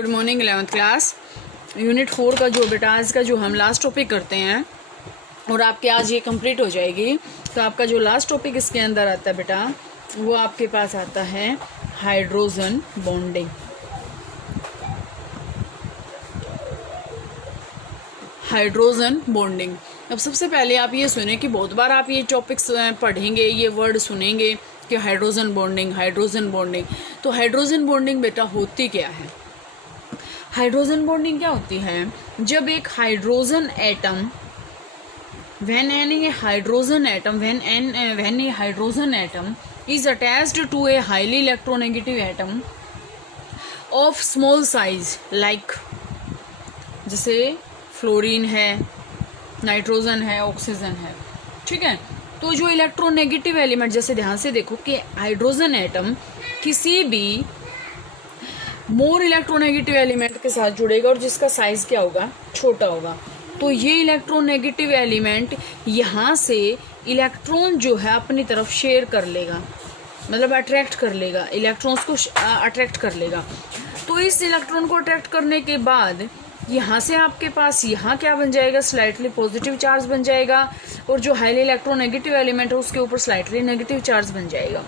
Good morning 11th class. Unit 4 का जो बेटा आज का जो हम लास्ट टॉपिक करते हैं और आपके आज ये कंप्लीट हो जाएगी। तो आपका जो लास्ट टॉपिक इसके अंदर आता है बेटा वो आपके पास आता है हाइड्रोजन बॉन्डिंग। Hydrogen bonding. अब सबसे पहले आप ये सुने कि बहुत बार आप ये टॉपिक्स पढ़ेंगे, ये वर्ड सुनेंगे कि हाइड्रोजन बॉन्डिंग, हाइड्रोजन बॉन्डिंग। तो हाइड्रोजन बॉन्डिंग बेटा होती क्या है? हाइड्रोजन बॉन्डिंग क्या होती है? जब एक hydrogen atom when a hydrogen atom is attached to a highly electronegative atom of small size like जैसे फ्लोरीन है, नाइट्रोजन है, ऑक्सीजन है, ठीक है। तो जो इलेक्ट्रोनेगेटिव एलिमेंट, जैसे ध्यान से देखो कि हाइड्रोजन एटम किसी भी मोर इलेक्ट्रोनेगेटिव एलिमेंट के साथ जुड़ेगा और जिसका साइज क्या होगा? छोटा होगा। तो ये इलेक्ट्रोनेगेटिव एलिमेंट यहाँ से इलेक्ट्रॉन जो है अपनी तरफ शेयर कर लेगा, मतलब अट्रैक्ट कर लेगा, इलेक्ट्रॉन्स को अट्रैक्ट कर लेगा। तो इस इलेक्ट्रॉन को अट्रैक्ट करने के बाद यहाँ से आपके पास यहाँ क्या बन जाएगा? स्लाइटली पॉजिटिव चार्ज बन जाएगा और जो हाईली इलेक्ट्रोनेगेटिव एलिमेंट है उसके ऊपर स्लाइटली नेगेटिव चार्ज बन जाएगा।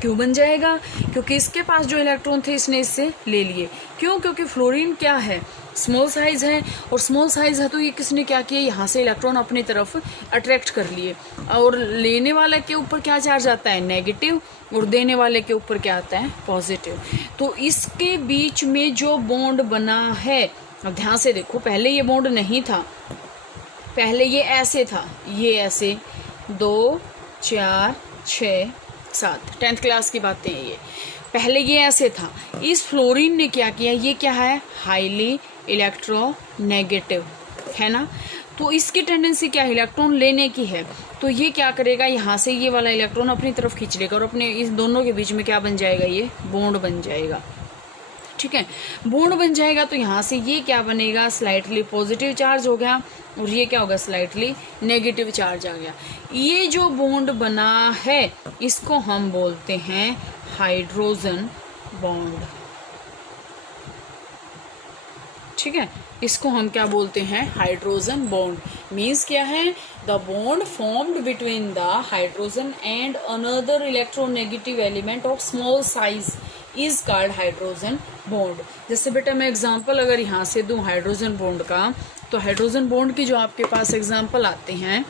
क्यों बन जाएगा? क्योंकि इसके पास जो इलेक्ट्रॉन थे इसने इससे ले लिए। क्यों? क्योंकि फ्लोरीन क्या है? स्मॉल साइज है, और स्मॉल साइज है तो ये किसने क्या किया? यहाँ से इलेक्ट्रॉन अपनी तरफ अट्रैक्ट कर लिए। और लेने वाले के ऊपर क्या चार्ज आता है? नेगेटिव, और देने वाले के ऊपर क्या आता है? पॉजिटिव। तो इसके बीच में जो बॉन्ड बना है, अब ध्यान से देखो, पहले ये बॉन्ड नहीं था, पहले ये ऐसे था, ये ऐसे 2 4 6 7 10th क्लास की बातें हैं ये। पहले ये ऐसे था। इस फ्लोरीन ने क्या किया? ये क्या है? हाईली इलेक्ट्रोनेगेटिव है ना। तो इसकी टेंडेंसी क्या है? इलेक्ट्रॉन लेने की है। तो ये क्या करेगा? यहाँ से ये वाला इलेक्ट्रॉन अपनी तरफ खींच लेगा और अपने इस दोनों के बीच में क्या बन जाएगा? ये बॉन्ड बन जाएगा, ठीक है। बॉन्ड बन जाएगा तो यहाँ से ये क्या बनेगा? स्लाइटली पॉजिटिव चार्ज हो गया और ये क्या होगा? स्लाइटली नेगेटिव चार्ज आ गया। ये जो बॉन्ड बना है इसको हम बोलते हैं हाइड्रोजन बॉन्ड, ठीक है। इसको हम क्या बोलते हैं? Hydrogen bond. मीन्स क्या है? The bond formed between the hydrogen and another electronegative element of small size is called hydrogen bond. जैसे बेटा मैं एग्जांपल अगर यहाँ से दूं हाइड्रोजन बॉन्ड का, तो हाइड्रोजन बॉन्ड की जो आपके पास एग्जांपल आते हैं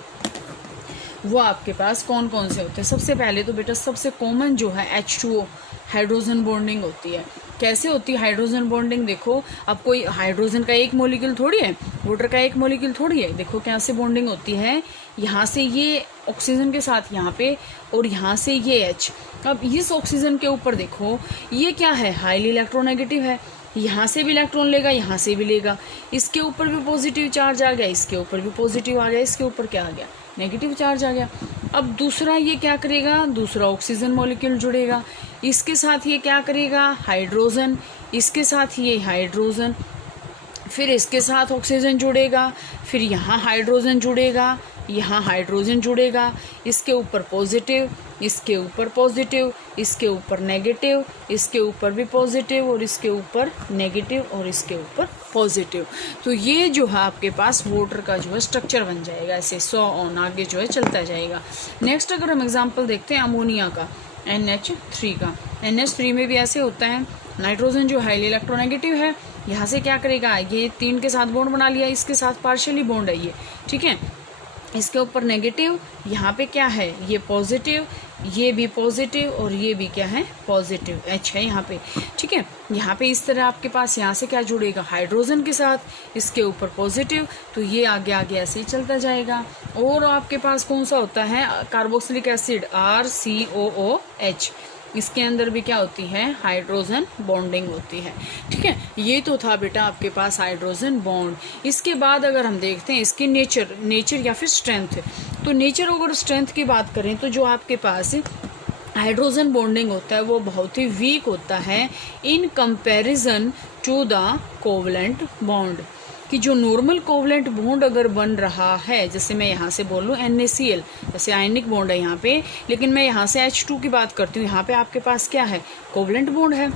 वो आपके पास कौन कौन से होते हैं? सबसे पहले तो बेटा सबसे कॉमन जो है H2O हाइड्रोजन बॉन्डिंग होती है। कैसे होती है हाइड्रोजन बॉन्डिंग? देखो, अब कोई हाइड्रोजन का एक मॉलिक्यूल थोड़ी है, वाटर का एक मॉलिक्यूल थोड़ी है। देखो कैसे बॉन्डिंग होती है, यहाँ से ये ऑक्सीजन के साथ यहाँ पे, और यहाँ से ये H। अब इस ऑक्सीजन के ऊपर देखो ये क्या है? हाईली इलेक्ट्रोनेगेटिव है। यहाँ से भी इलेक्ट्रॉन लेगा, यहाँ से भी लेगा। इसके ऊपर भी पॉजिटिव चार्ज आ गया, इसके ऊपर भी पॉजिटिव आ गया, इसके ऊपर क्या आ गया? नेगेटिव चार्ज आ गया। अब दूसरा ये क्या करेगा? दूसरा ऑक्सीजन मॉलिक्यूल जुड़ेगा, इसके साथ ये क्या करेगा? हाइड्रोजन, इसके साथ ये हाइड्रोजन, फिर इसके साथ ऑक्सीजन जुड़ेगा, फिर यहाँ हाइड्रोजन जुड़ेगा, यहाँ हाइड्रोजन जुड़ेगा, इसके ऊपर पॉजिटिव, इसके ऊपर पॉजिटिव, इसके ऊपर नेगेटिव, इसके ऊपर भी पॉजिटिव, और इसके ऊपर नेगेटिव, और इसके ऊपर पॉजिटिव। तो ये जो है आपके पास वाटर का जो है स्ट्रक्चर बन जाएगा। ऐसे 100 ऑन आगे जो है चलता जाएगा। नेक्स्ट अगर हम एग्जांपल देखते हैं अमोनिया का, NH3 का। NH3 में भी ऐसे होता है। नाइट्रोजन जो हाईली इलेक्ट्रोनेगेटिव है, यहाँ से क्या करेगा? ये 3 के साथ बॉन्ड बना लिया, इसके साथ पार्शियली बॉन्ड है ये, ठीक है। इसके ऊपर नेगेटिव, यहाँ पे क्या है? ये पॉजिटिव, ये भी पॉजिटिव, और ये भी क्या है? पॉजिटिव H है यहाँ पे, ठीक है। यहाँ पे इस तरह आपके पास यहाँ से क्या जुड़ेगा? हाइड्रोजन के साथ, इसके ऊपर पॉजिटिव, तो ये आगे आगे ऐसे ही चलता जाएगा। और आपके पास कौन सा होता है? Carboxylic acid RCOOH। इसके अंदर भी क्या होती है? हाइड्रोजन बॉन्डिंग होती है, ठीक है। ये तो था बेटा आपके पास हाइड्रोजन बॉन्ड। इसके बाद अगर हम देखते हैं इसकी नेचर या फिर स्ट्रेंथ, तो नेचर अगर स्ट्रेंथ की बात करें तो जो आपके पास हाइड्रोजन बॉन्डिंग होता है वो बहुत ही वीक होता है in comparison to the covalent bond. कि जो नॉर्मल कोवलेंट बॉन्ड अगर बन रहा है, जैसे मैं यहाँ से बोलूँ NaCl, जैसे आयनिक बॉन्ड है यहाँ पे, लेकिन मैं यहाँ से H2 की बात करती हूँ, यहाँ पे आपके पास क्या है? कोवलेंट बॉन्ड है।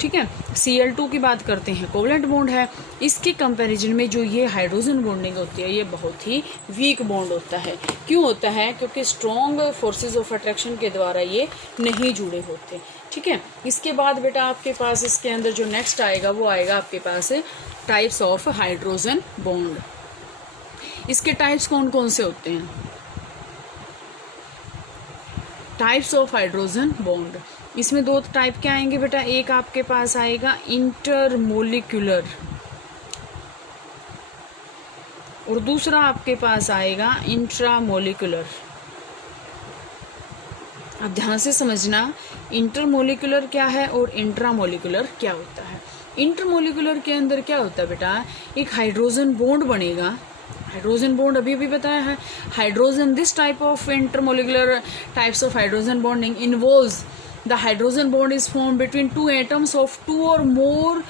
ठीक है। Cl2 की बात करते हैं, कोवलेंट बॉन्ड है। इसके कंपैरिजन में जो ये हाइड्रोजन बॉन्डिंग होती है ये बहुत ही वीक बॉन्ड होता है। क्यों होता है? क्योंकि स्ट्रॉन्ग फोर्सेस ऑफ अट्रैक्शन के द्वारा ये नहीं जुड़े होते। ठीक है। इसके बाद बेटा आपके पास इसके अंदर जो नेक्स्ट आएगा वो आएगा आपके पास टाइप्स ऑफ हाइड्रोजन बॉन्ड। इसके टाइप्स कौन कौन से होते हैं? टाइप्स ऑफ हाइड्रोजन बॉन्ड, इसमें दो टाइप क्या आएंगे बेटा? एक आपके पास आएगा इंटरमोलिक्यूलर और दूसरा आपके पास आएगा इंट्रामोलिक्यूलर। अब ध्यान से समझना, इंटरमोलिक्यूलर क्या है और इंट्रामोलिक्यूलर क्या होता है। इंटरमोलिक्यूलर के अंदर क्या होता है बेटा? एक हाइड्रोजन बॉन्ड बनेगा। हाइड्रोजन बॉन्ड अभी भी बताया है। Hydrogen, this type of intermolecular types of hydrogen bonding involves the hydrogen bond is formed between two atoms of two or more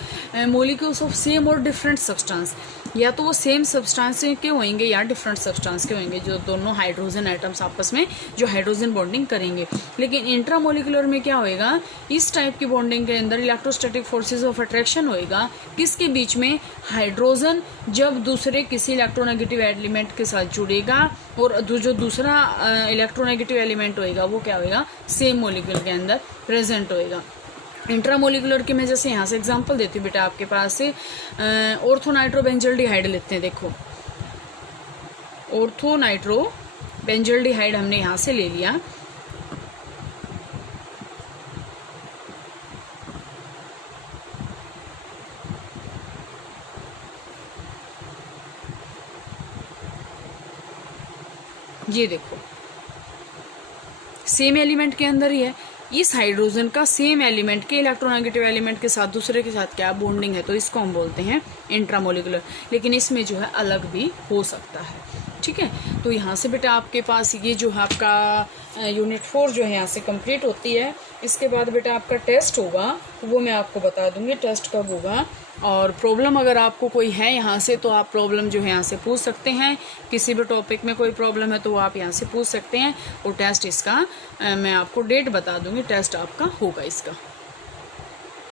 molecules of same or different substance। या तो वो same substance के होंगे या डिफरेंट सब्सटेंस के होंगे, जो दोनों हाइड्रोजन एटम्स आपस में जो हाइड्रोजन बॉन्डिंग करेंगे। लेकिन इंट्रामोलिकुलर में क्या होएगा? इस टाइप की बॉन्डिंग के अंदर इलेक्ट्रोस्टैटिक फोर्सेस ऑफ अट्रैक्शन होएगा। किसके बीच में? हाइड्रोजन जब दूसरे किसी इलेक्ट्रोनेगेटिव एलिमेंट के साथ जुड़ेगा और जो दूसरा इलेक्ट्रोनेगेटिव एलिमेंट होएगा वो क्या होएगा? सेम मोलिक्यूल के अंदर प्रेजेंट होएगा। इंट्रामोलिकुलर के मैं जैसे यहाँ से एग्जांपल देती हूँ बेटा, आपके पास से ऑर्थोनाइट्रोबेंजल्डिहाइड लेते हैं। देखो, ऑर्थोनाइट्रोबेंजल्डिहाइड हमने यहाँ से ले लिया। ये देखो, सेम एलिमेंट के अंदर ही है। इस हाइड्रोजन का सेम एलिमेंट के इलेक्ट्रोनेगेटिव एलिमेंट के साथ दूसरे के साथ क्या बॉन्डिंग है, तो इसको हम बोलते हैं इंट्रामोलिकुलर। लेकिन इसमें जो है अलग भी हो सकता है। ठीक है। तो यहाँ से बेटा आपके पास ये जो है आपका यूनिट 4 जो है यहाँ से कंप्लीट होती है। इसके बाद बेटा आपका टेस्ट होगा, वो मैं आपको बता दूंगी टेस्ट कब होगा। और प्रॉब्लम अगर आपको कोई है यहाँ से तो आप प्रॉब्लम जो है यहाँ से पूछ सकते हैं। किसी भी टॉपिक में कोई प्रॉब्लम है तो वो आप यहाँ से पूछ सकते हैं। और टेस्ट इसका मैं आपको डेट बता दूंगी, टेस्ट आपका होगा इसका।